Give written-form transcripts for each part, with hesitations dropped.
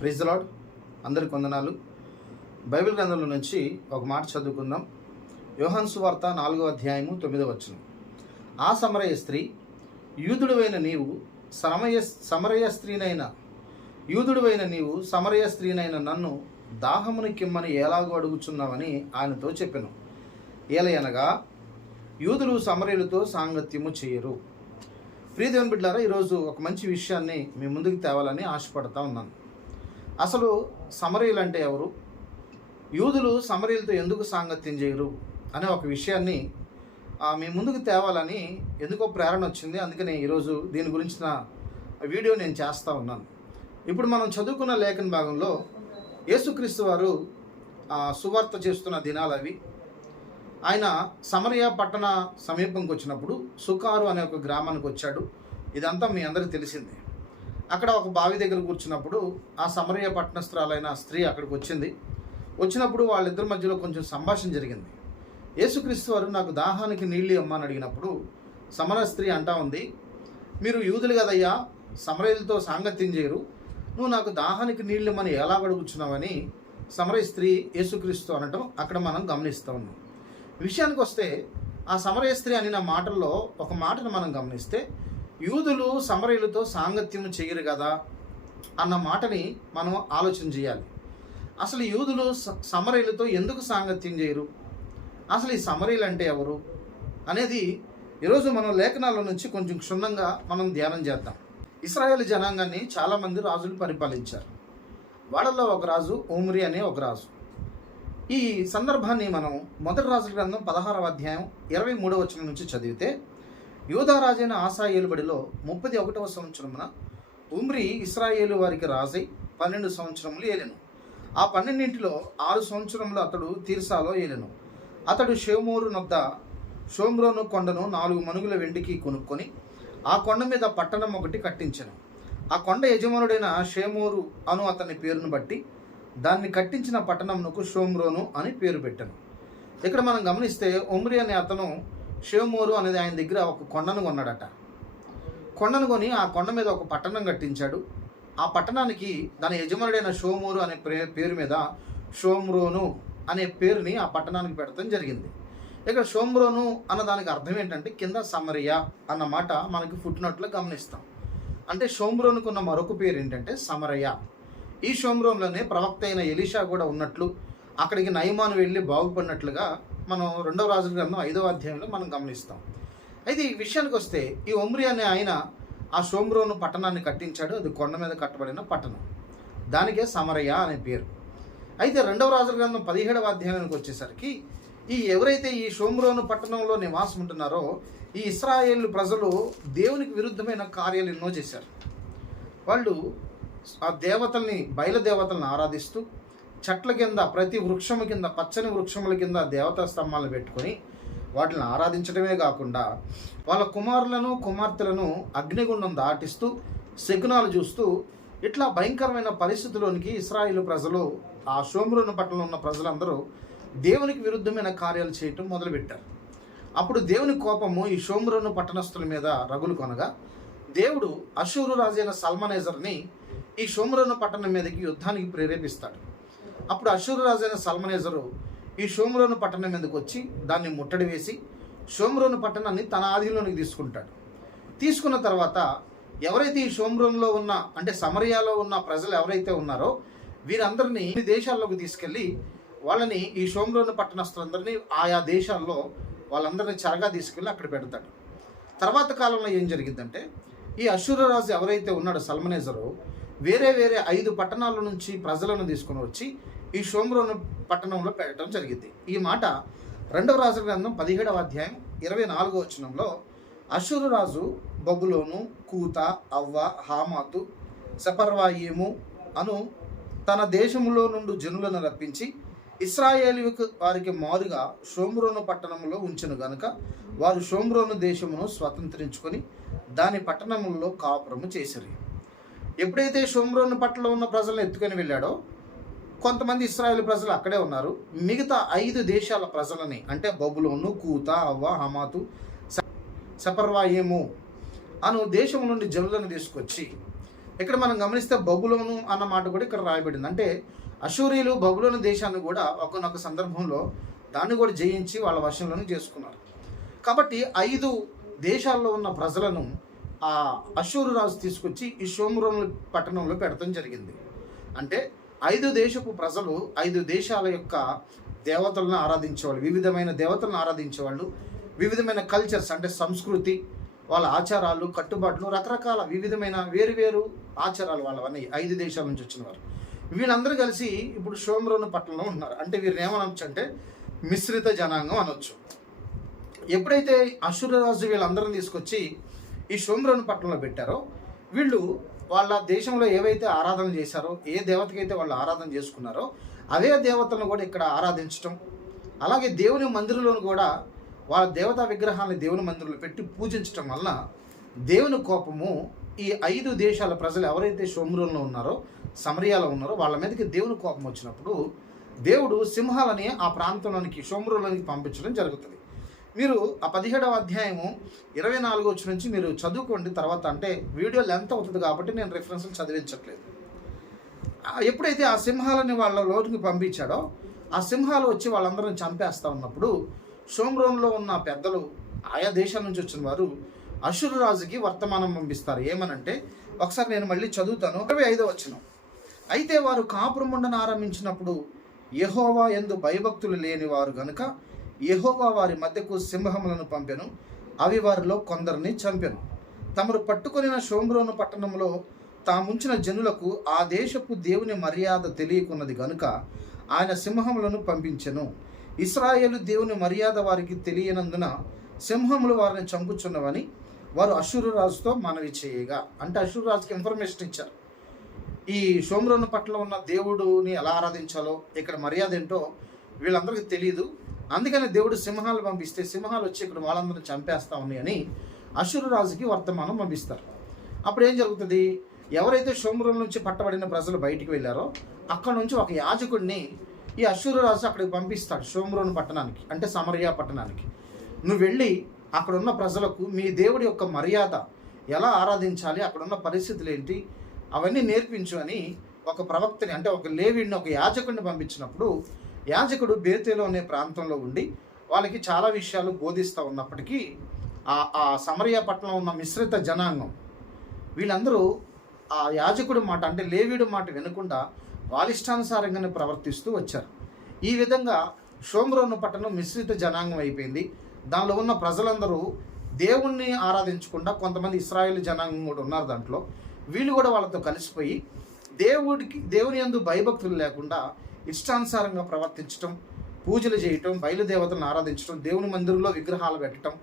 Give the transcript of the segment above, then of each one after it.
Praise the lord. అందరికి వందనాలు. Bible గ్రంథంలో నుంచి ఒక మాట చదువుకుందాం. యోహాను సువార్త 4వ అధ్యాయము 9వ వచనం. ఆ సమరయ స్త్రీ, యూదుడువైన నీవు సమరయ స్త్రీనైన నన్ను దాహముని కిమ్మని ఎలాగో అడుగుచున్నావని ఆయనతో చెప్పెను. ఏలయనగా యూదులు సమరయులతో సాంగత్యము చేయరు. ప్రియదేవుని బిడ్డలారా, ఈరోజు ఒక మంచి విషయాన్ని మీ ముందుకు తేవాలని ఆశపడతా ఉన్నాను. అసలు సమరయులు అంటే ఎవరు, యూదులు సమరయులతో ఎందుకు సాంగత్యం చేయరు అనే ఒక విషయాన్ని మీ ముందుకు తేవాలని ఎందుకో ప్రేరణ వచ్చింది. అందుకని ఈరోజు దీని గురించిన వీడియో నేను చేస్తూ ఉన్నాను. ఇప్పుడు మనం చదువుకున్న లేఖన భాగంలో యేసుక్రీస్తు వారు సువార్త చేస్తున్న దినాలు అవి. ఆయన సమరయ పట్టణ సమీపంకి వచ్చినప్పుడు సుకారు అనే ఒక గ్రామానికి వచ్చాడు. ఇదంతా మీ అందరికీ తెలిసిందే. అక్కడ ఒక బావి దగ్గర కూర్చున్నప్పుడు ఆ సమరయ పట్టణస్థురాలైన స్త్రీ అక్కడికి వచ్చినప్పుడు వాళ్ళిద్దరి మధ్యలో కొంచెం సంభాషణ జరిగింది. యేసుక్రీస్తు వారు నాకు దాహానికి నీళ్ళు ఇమ్మని అడిగినప్పుడు సమరయ స్త్రీ అంటా ఉంది, మీరు యూదులు కదయ్యా, సమరయులతో సాంగత్యం చేయరు, నువ్వు నాకు దాహానికి నీళ్ళు ఇమ్మని ఎలా అడుగుచున్నావని సమరయ స్త్రీ యేసుక్రీస్తు అనటం అక్కడ మనం గమనిస్తూ ఉన్నాం. విషయానికి వస్తే ఆ సమరయ స్త్రీ అనిన మాటల్లో ఒక మాటను మనం గమనిస్తే, యూదులు సమరయులతో సాంగత్యం చేయరు కదా అన్న మాటని మనం ఆలోచన చేయాలి. అసలు యూదులు సమరయులతో ఎందుకు సాంగత్యం చేయరు, అసలు ఈ సమరయులు అంటే ఎవరు అనేది ఈరోజు మనం లేఖనాల నుంచి కొంచెం క్షుణ్ణంగా మనం ధ్యానం చేద్దాం. ఇశ్రాయేలు జనాంగాన్ని చాలామంది రాజులు పరిపాలించారు. వాళ్ళల్లో ఒక రాజు ఓమ్రి అనే ఒక రాజు. ఈ సందర్భాన్ని మనం మొదటి రాజుల గ్రంథం 16వ అధ్యాయం 23వ వచనం నుంచి చదివితే, యూదా రాజైన ఆసా ఏలుబడిలో 31వ సంవత్సరమున ఉమ్రి ఇశ్రాయేలు వారికి రాజై 12 సంవత్సరములు ఏలెను. ఆ 12లో 6 సంవత్సరములు అతడు తీర్సాలో ఏలెను. అతడు షేమోరు నొద్ద షోమ్రోను కొండను 4 మనుగుల వెండికి కొనుక్కొని ఆ కొండ మీద పట్టణం ఒకటి కట్టించెను. ఆ కొండ యజమానుడైన షేమోరు అను అతని పేరును బట్టి దాన్ని కట్టించిన పట్టణంకు షోమ్రోను అని పేరు పెట్టాను. ఇక్కడ మనం గమనిస్తే ఉమ్రి అనే అతను షేమోరు అనేది ఆయన దగ్గర ఒక కొండను కొన్నాడట. కొండను కొని ఆ కొండ మీద ఒక పట్టణం కట్టించాడు. ఆ పట్టణానికి దాని యజమానుడైన షోమోరు అనే పేరు మీద షోమ్రోను అనే పేరుని ఆ పట్టణానికి పెడతాం జరిగింది. ఇక్కడ షోమ్రోను అన్న దానికి అర్థం ఏంటంటే కింద సమరయ అన్న మాట మనకి పుట్టినట్లు గమనిస్తాం. అంటే షోమ్రోనుకున్న మరొక పేరు ఏంటంటే సమరయ. ఈ షోమ్రోన్లోనే ప్రవక్త అయిన ఎలీషా కూడా ఉన్నట్లు, అక్కడికి నయమాను వెళ్ళి బాగుపడినట్లుగా మనం 2వ రాజుల గ్రంథం 5వ అధ్యాయంలో మనం గమనిస్తాం. అయితే ఈ విషయానికి వస్తే ఈ ఒమ్రి అనే ఆయన ఆ షోమ్రోను పట్టణాన్ని కట్టించాడు. అది కొండ మీద కట్టబడిన పట్టణం, దానికే సమరయ అనే పేరు. అయితే 2వ రాజుల గ్రంథం 17వ అధ్యాయానికి వచ్చేసరికి ఎవరైతే ఈ షోమ్రోను పట్టణంలో నివాసం ఉంటున్నారో ఈ ఇశ్రాయేలు ప్రజలు దేవునికి విరుద్ధమైన కార్యాలు ఎన్నో చేశారు. వాళ్ళు ఆ బయలుదేవతల్ని ఆరాధిస్తూ చెట్ల కింద, ప్రతి వృక్షము కింద, పచ్చని వృక్షముల కింద దేవతా స్తంభాలను పెట్టుకొని వాటిని ఆరాధించడమే కాకుండా వాళ్ళ కుమార్తెలను అగ్నిగుండం దాటిస్తూ శకునాలు చూస్తూ ఇట్లా భయంకరమైన పరిస్థితిలోనికి ఇశ్రాయేలు ప్రజలు, ఆ షోమ్రోను పట్టణంలో ఉన్న ప్రజలందరూ దేవునికి విరుద్ధమైన కార్యాలు చేయటం మొదలుపెట్టారు. అప్పుడు దేవుని కోపము ఈ షోమ్రోను పట్టణస్థుల మీద రగులు కొనగా దేవుడు అషూరు రాజైన సల్మనేజర్ని ఈ షోమ్రోను పట్టణం మీదకి యుద్ధానికి ప్రేరేపిస్తాడు. అప్పుడు అషూరు రాజైన సల్మనేజరు ఈ షోమ్రోను పట్టణం మీదకి వచ్చి దాన్ని ముట్టడి వేసి షోమ్రోను పట్టణాన్ని తన ఆధీనంలోకి తీసుకున్న తర్వాత ఎవరైతే ఈ షోమ్రోన్లో ఉన్న, అంటే సమరయాలో ఉన్న ప్రజలు ఎవరైతే ఉన్నారో వీరందరినీ దేశాల్లోకి తీసుకెళ్ళి వాళ్ళని, ఈ షోమ్రోను పట్టణస్తులందరినీ ఆయా దేశాల్లో వాళ్ళందరినీ చెరగా తీసుకెళ్ళి అక్కడ పెడతాడు. తర్వాత కాలంలో ఏం జరిగిందంటే, ఈ అషూరు రాజు ఎవరైతే ఉన్నాడో సల్మనేజరు వేరే 5 పట్టణాల నుంచి ప్రజలను తీసుకుని వచ్చి ఈ షోమ్రోను పట్టణంలో పెట్టడం జరిగింది. ఈ మాట 2వ రాజుల గ్రంథం 17వ అధ్యాయం 24వ వచనంలో, అషూరు రాజు బబులోను, కూత, అవ్వ, హామాతు, సెపర్వాయిము అను తన దేశములో నుండి జనులను రప్పించి ఇశ్రాయేలు వారికి మారుగా షోమ్రోను పట్టణంలో ఉంచెను గనుక వారు షోమ్రోను దేశమును స్వతంత్రించుకొని దాని పట్టణములలో కాపురము చేసిరి. ఎప్పుడైతే షోమ్రోను పట్టణంలో ఉన్న ప్రజలను ఎత్తుకొని వెళ్ళాడో కొంతమంది ఇశ్రాయేలు ప్రజలు అక్కడే ఉన్నారు. మిగతా 5 దేశాల ప్రజలని, అంటే బబులోను, కూత, అవ్వ, హమాతు, సెపర్వాయిము అను దేశం నుండి జనులను తీసుకొచ్చి ఇక్కడ మనం గమనిస్తే బబులోను అన్న మాట కూడా ఇక్కడ రాయబడింది. అంటే అషూరీలు బబులోను దేశాన్ని కూడా ఒకనొక సందర్భంలో దాన్ని కూడా జయించి వాళ్ళ వశంలోనే చేసుకున్నారు. కాబట్టి 5 దేశాల్లో ఉన్న ప్రజలను ఆ అషూరు రాజు తీసుకొచ్చి ఈ షోమ్రోను పట్టణంలో పెడతాం జరిగింది. అంటే 5 దేశపు ప్రజలు 5 దేశాల యొక్క దేవతలను ఆరాధించేవాళ్ళు, వివిధమైన దేవతలను ఆరాధించేవాళ్ళు. వివిధమైన కల్చర్స్ అంటే సంస్కృతి, వాళ్ళ ఆచారాలు, కట్టుబాట్లు, రకరకాల వివిధమైన వేరు ఆచారాలు వాళ్ళవన్నీ 5 దేశాల నుంచి వచ్చిన వారు. వీళ్ళందరూ కలిసి ఇప్పుడు షోమ్రోను పట్టణంలో ఉన్నారు. అంటే వీరిని ఏమనొచ్చు అంటే మిశ్రిత జనాంగం అనొచ్చు. ఎప్పుడైతే అషూరరాజు వీళ్ళందరిని తీసుకొచ్చి ఈ షోమ్రోను పట్టణంలో పెట్టారో, వీళ్ళు వాళ్ళ దేశంలో ఏవైతే ఆరాధన చేశారో, ఏ దేవతకైతే వాళ్ళు ఆరాధన చేసుకున్నారో అవే దేవతలను కూడా ఇక్కడ ఆరాధించటం, అలాగే దేవుని మందిరంలోను కూడా వాళ్ళ దేవతా విగ్రహాన్ని దేవుని మందిరంలో పెట్టి పూజించటం వలన దేవుని కోపము ఈ 5 దేశాల ప్రజలు ఎవరైతే షోమ్రోన్లో ఉన్నారో, సమరియాలో ఉన్నారో వాళ్ళ మీదకి దేవుని కోపం వచ్చినప్పుడు దేవుడు సింహాలని ఆ ప్రాంతంలోనికి షోమ్రోన్లోనికి పంపించడం జరుగుతుంది. మీరు ఆ 17వ అధ్యాయము 24 వచ్చి నుంచి మీరు చదువుకోండి తర్వాత. అంటే వీడియో లెంత్ అవుతుంది కాబట్టి నేను రిఫరెన్స్లు చదివించట్లేదు. ఎప్పుడైతే ఆ సింహాలని వాళ్ళ లోటుకి పంపించాడో, ఆ సింహాలు వచ్చి వాళ్ళందరిని చంపేస్తూ ఉన్నప్పుడు షోమ్రోన్లో ఉన్న పెద్దలు, ఆయా దేశాల నుంచి వచ్చిన వారు అషూరు రాజుకి వర్తమానం పంపిస్తారు. ఏమనంటే, ఒకసారి నేను మళ్ళీ చదువుతాను. 25వ వచనం. అయితే వారు కాపురముండను ఆరంభించినప్పుడు యెహోవా యందు భయభక్తులు లేని వారు గనుక యెహోవా వారి మధ్యకు సింహములను పంపెను, అవి వారిలో కొందరిని చంపెను. తమరు పట్టుకొనిన షోమ్రోను పట్టణంలో తాముంచిన జనులకు ఆ దేశపు దేవుని మర్యాద తెలియకున్నది గనుక ఆయన సింహములను పంపించెను. ఇశ్రాయేలు దేవుని మర్యాద వారికి తెలియనందున సింహములు వారిని చంపుచున్నవని వారు అషూరు రాజుతో మనవి చేయగా. అంటే అషూరు రాజుకి ఇన్ఫర్మేషన్ ఇచ్చారు. ఈ షోమ్రోను పట్టణంలో ఉన్న దేవుడిని ఎలా ఆరాధించాలో, ఇక్కడ మర్యాద ఏంటో వీళ్ళందరికీ తెలియదు. అందుకని దేవుడు సింహాలు పంపిస్తే సింహాలు వచ్చి ఇక్కడ వాళ్ళందరినీ చంపేస్తా ఉన్నాయి అని అషూరు రాజుకి వర్తమానం పంపిస్తారు. అప్పుడు ఏం జరుగుతుంది? ఎవరైతే షోమ్రోన్ నుంచి పట్టబడిన ప్రజలు బయటికి వెళ్ళారో అక్కడ నుంచి ఒక యాజకుడిని ఈ అషూరు రాజు అక్కడికి పంపిస్తాడు, షోమ్రోను పట్టణానికి, అంటే సమరియా పట్టణానికి. నువ్వు వెళ్ళి అక్కడున్న ప్రజలకు మీ దేవుడి యొక్క మర్యాద ఎలా ఆరాధించాలి, అక్కడున్న పరిస్థితులు ఏంటి, అవన్నీ నేర్పించు అని ఒక ప్రవక్తని, అంటే ఒక లేవీడిని, ఒక యాజకుడిని పంపించినప్పుడు యాజకుడు బేతేలు అనే ప్రాంతంలో ఉండి వాళ్ళకి చాలా విషయాలు బోధిస్తూ ఉన్నప్పటికీ ఆ సమరియా పట్టణంలో ఉన్న మిశ్రిత జనాంగం వీళ్ళందరూ ఆ యాజకుడి మాట, అంటే లేవీడు మాట వినకుండా వాళ్ళ ఇష్టానుసారంగానే ప్రవర్తిస్తూ వచ్చారు. ఈ విధంగా షోమ్రోను పట్టణం మిశ్రిత జనాంగం అయిపోయింది. దానిలో ఉన్న ప్రజలందరూ దేవుణ్ణి ఆరాధించకుండా కొంతమంది ఇశ్రాయేలు జనాంగం కూడా ఉన్నారు దాంట్లో. వీళ్ళు కూడా వాళ్ళతో కలిసిపోయి దేవుని యందు భయభక్తులు లేకుండా ఇష్టానుసారంగా ప్రవర్తించటం, పూజలు చేయటం, బయలుదేవతలను ఆరాధించటం, దేవుని మందిరంలో విగ్రహాలు పెట్టడం,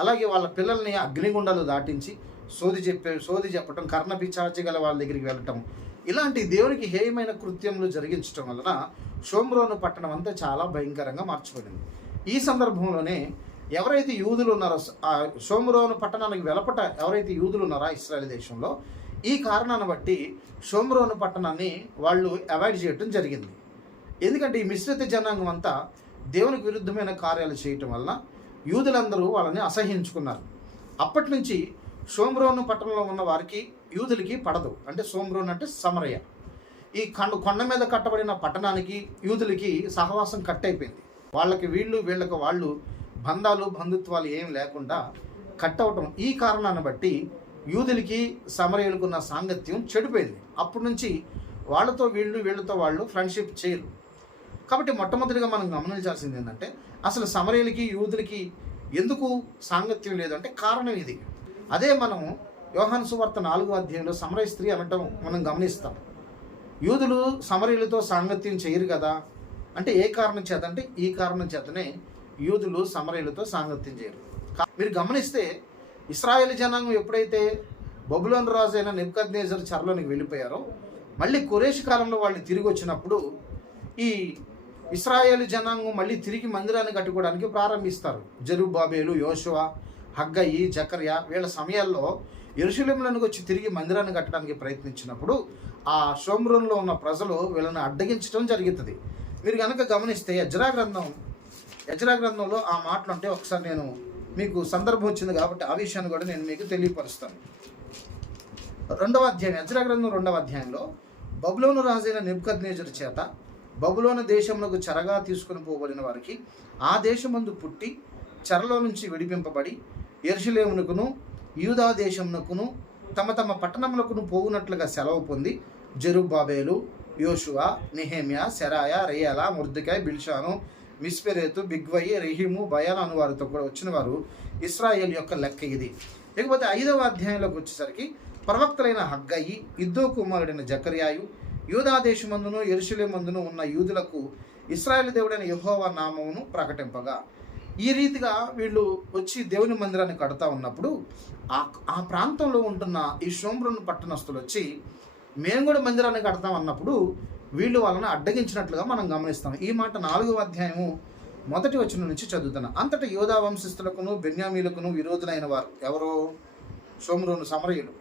అలాగే వాళ్ళ పిల్లల్ని అగ్నిగుండాలు దాటించి సోది చెప్పటం, కర్ణపిచాచి గల వాళ్ళ దగ్గరికి వెళ్ళటం, ఇలాంటి దేవునికి హేయమైన కృత్యములు జరిగించటం వలన షోమ్రోను పట్టణం అంతా చాలా భయంకరంగా మార్చబడింది. ఈ సందర్భంలోనే ఎవరైతే యూదులు ఉన్నారో, ఆ షోమ్రోను పట్టణానికి వెలపట ఎవరైతే యూదులు ఉన్నారో ఇశ్రాయేలు దేశంలో, ఈ కారణాన్ని బట్టి షోమ్రోను పట్టణాన్ని వాళ్ళు అవాయిడ్ చేయటం జరిగింది. ఎందుకంటే ఈ మిశ్రిత జనాంగం అంతా దేవునికి విరుద్ధమైన కార్యాలు చేయటం వలన యూదులందరూ వాళ్ళని అసహ్యించుకున్నారు. అప్పటి నుంచి షోమ్రోను పట్టణంలో ఉన్న వారికి, యూదులకి పడదు. అంటే షోమ్రోన్ అంటే సమరయ. ఈ కొండ మీద కట్టబడిన పట్టణానికి యూదులకి సహవాసం కట్టయిపోయింది. వీళ్ళకి వాళ్ళు బంధాలు, బంధుత్వాలు ఏం లేకుండా కట్టవటం. ఈ కారణాన్ని బట్టి యూదులకి సమరయులకున్న సాంగత్యం చెడిపోయింది. అప్పటి నుంచి వాళ్ళతో వీళ్ళతో వాళ్ళు ఫ్రెండ్షిప్ చేయరు. కాబట్టి మొట్టమొదటిగా మనం గమనించాల్సింది ఏంటంటే, అసలు సమరయులకి యూదులకి ఎందుకు సాంగత్యం లేదంటే కారణం ఇది. అదే మనం యోహాను సువార్త 4వ అధ్యాయంలో సమరయ స్త్రీ అనటం మనం గమనిస్తాం. యూదులు సమరయులతో సాంగత్యం చేయరు కదా అంటే ఏ కారణం చేత అంటే ఈ కారణం చేతనే యూదులు సమరయులతో సాంగత్యం చేయరు. మీరు గమనిస్తే ఇశ్రాయేలు జనాంగం ఎప్పుడైతే బబులోను రాజు అయిన నెబుకద్నెజర్ చెరలోనికి వెళ్ళిపోయారో, మళ్ళీ ఖురేషు కాలంలో వాళ్ళు తిరిగి వచ్చినప్పుడు ఈ ఇశ్రాయేలు జనాంగం మళ్ళీ తిరిగి మందిరాన్ని కట్టుకోవడానికి ప్రారంభిస్తారు. జెరుబ్బాబెలు, యోషువ, హగ్గయి, జకర్యా వీళ్ళ సమయాల్లో యెరూషలేములోనికి వచ్చి తిరిగి మందిరాన్ని కట్టడానికి ప్రయత్నించినప్పుడు ఆ షోమ్రోన్లో ఉన్న ప్రజలు వీళ్ళని అడ్డగించడం జరుగుతుంది. మీరు కనుక గమనిస్తే ఎజ్రా గ్రంథంలో ఆ మాటలు అంటే ఒకసారి నేను మీకు సందర్భం వచ్చింది కాబట్టి ఆ విషయాన్ని కూడా నేను మీకు తెలియపరుస్తాను. ఎజ్రా గ్రంథం 2వ అధ్యాయంలో బబులోను రాజైన నెబుకద్నెజరు చేత బబులోను దేశమునకు చెరగా తీసుకుని పోబడిన వారికి ఆ దేశమందు పుట్టి చెరలో నుంచి విడిపింపబడి యెరూషలేమునకును యూదా దేశమునకును తమ తమ పట్టణములకును పోవునట్లుగా సెలవు పొంది జెరుబ్బాబేలు, యోషువ, నెహెమ్యా, సెరాయ, రెయాల, మొర్దెకై, బిల్షాను, మిస్పెరేతు, బిగ్వయి, రెహీము, బయాల అను వారితో కూడా వచ్చిన వారు ఇశ్రాయేలు యొక్క లెక్క ఇది. ఇకపోతే 5వ అధ్యాయంలోకి వచ్చేసరికి ప్రవక్తలైన హగ్గయి, ఇద్దో కుమారుడైన జకర్యాయు, యూదా దేశమందును యెరూషలేమందును ఉన్న యూదులకు ఇశ్రాయేలు దేవుడైన యెహోవా నామమును ప్రకటింపగా, ఈ రీతిగా వీళ్ళు వచ్చి దేవుని మందిరాన్ని కడతా ఉన్నప్పుడు ఆ ప్రాంతంలో ఉంటున్న ఈ షోమ్రోను పట్టణస్తులు వచ్చి మేము కూడా మందిరాన్ని కడతాం అన్నప్పుడు వీళ్ళు వాళ్ళని అడ్డగించినట్లుగా మనం గమనిస్తాం. ఈ మాట 4వ అధ్యాయము 1వ వచనం నుంచి చదువుతున్నా. అంతటా యోధా వంశస్థులకును బెన్యామీలకును విరోధులైన వారు ఎవరో షోమ్రోను సమరయులు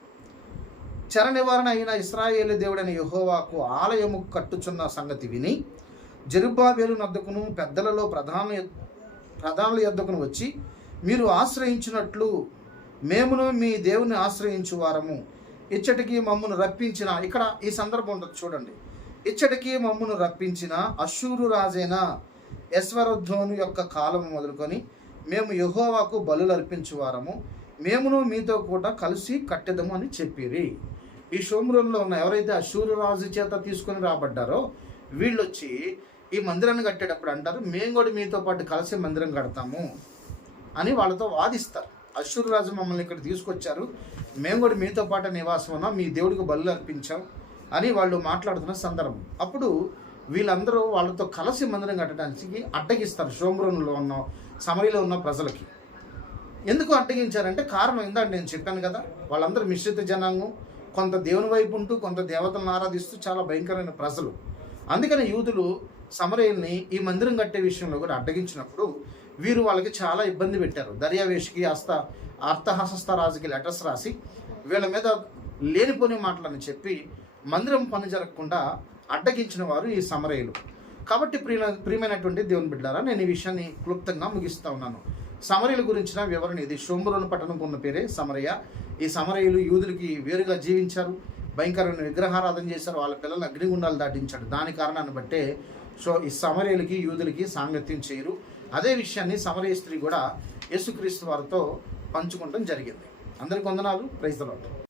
చెర నివారణ అయిన ఇశ్రాయేలు దేవుడైన యెహోవాకు ఆలయము కట్టుచున్న సంగతి విని జెరుబ్బాబేలు నద్దకును పెద్దలలో ప్రధానుల యొద్దకును వచ్చి, మీరు ఆశ్రయించినట్లు మేమును మీ దేవుని ఆశ్రయించు వారము, ఇచ్చటికి మమ్మను రప్పించిన, ఇక్కడ ఈ సందర్భం ఉంటుంది చూడండి, ఇచ్చటికి మమ్మను రప్పించిన అష్షూరు రాజైన ఎస్వరొద్దోను యొక్క కాలము మొదలుకొని మేము యెహోవాకు బలులు అర్పించువారము, మేమును మీతో కూడా కలిసి కట్టెదము అని చెప్పిరి. ఈ షోమ్రోన్లో ఉన్న ఎవరైతే అష్షూరు రాజు చేత తీసుకొని రాబడ్డారో వీళ్ళు వచ్చి ఈ మందిరాన్ని కట్టేటప్పుడు అంటారు, మేము కూడా మీతో పాటు కలిసి మందిరం కడతాము అని వాళ్ళతో వాదిస్తారు. అష్షూరు రాజు మమ్మల్ని ఇక్కడ తీసుకొచ్చారు, మేము కూడా మీతో పాటు నివాసం ఉన్నాం, మీ దేవుడికి బలులు అర్పించాం అని వాళ్ళు మాట్లాడుతున్న సందర్భం. అప్పుడు వీళ్ళందరూ వాళ్ళతో కలిసి మందిరం కట్టడానికి అడ్డగిస్తారు షోమ్రోన్లో ఉన్న సమరీలో ఉన్న ప్రజలకి. ఎందుకు అడ్డగించారంటే కారణం ఏందంటే నేను చెప్పాను కదా, వాళ్ళందరూ మిశ్రిత జనాంగం, కొంత దేవుని వైపు ఉంటూ కొంత దేవతలను ఆరాధిస్తూ చాలా భయంకరమైన ప్రజలు. అందుకని యూదులు సమరయుల్ని ఈ మందిరం కట్టే విషయంలో కూడా అడ్డగించినప్పుడు వీరు వాళ్ళకి చాలా ఇబ్బంది పెట్టారు. దర్యావేషికి అర్థహస్త రాజుకి లెటర్స్ రాసి వీళ్ళ మీద లేనిపోని మాటలని చెప్పి మందిరం పని జరగకుండా అడ్డగించిన వారు ఈ సమరయులు. కాబట్టి ప్రియమైనటువంటి దేవుని బిడ్డారా, నేను ఈ విషయాన్ని క్లుప్తంగా ముగిస్తూ ఉన్నాను. సమరయుల గురించిన వివరణ ఇది. షోమ్రోను పట్టణం ఉన్న పేరే సమరయ. ఈ సమరయులు యూదులకి వేరుగా జీవించారు, భయంకరమైన విగ్రహారాధన చేశారు, వాళ్ళ పిల్లలు అగ్నిగుండాలు దాటించాడు. దాని కారణాన్ని బట్టే ఈ సమరయులకి యూదులకి సాంగత్యం చేయరు. అదే విషయాన్ని సమరయ స్త్రీ కూడా యేసుక్రీస్తు వారితో పంచుకోవడం జరిగింది. అందరికీ వందనాలు. Praise the lord.